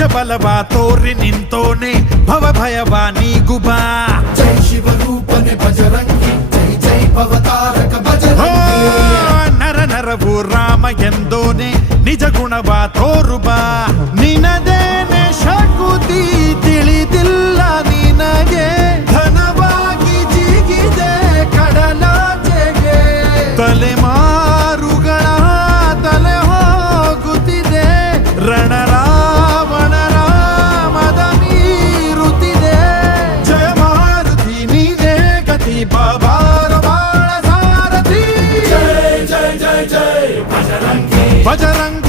ನಿಜ ಬಲವ ತೋರಿ ನಿಂತೋನೆ ಭವ ಭಯವ ನೀಗುಬಾ ಜೈ ಶಿವರೂಪನೆ ಬಜರಂಗಿ ಜೈ ಜೈ ಭವತಾರಕ ಬಜರಂಗಿ ನರ ನರವು ರಾಮ ಎಂದೋನೆ ನಿಜ ಗುಣವ ತೋರುಬಾ ನಿನದೇನೆ ಶಕುತಿ ತಿಳಿದಿಲ್ಲ ನಿನಗೆ ಧನವಾಗಿ ಜಿಗಿದೆ ಕಡಲಾಚೆಗೆ ತಲೆಮಾರುಗಳ ತಲೆ ಹೋಗುತ್ತಿದೆ ರಣರಾವಣರ ಮದ ಮೀರುತ್ತಿದೆ ಜಯ ಮಾರುತಿ ನೀನೇ ಗತಿ ಬಾಬಾರ ಬಾಳ ಸಾರಥಿ ಜೈ ಜೈ ಜೈ ಜೈ ಬಜರಂಗಿ ಬಜರಂಗ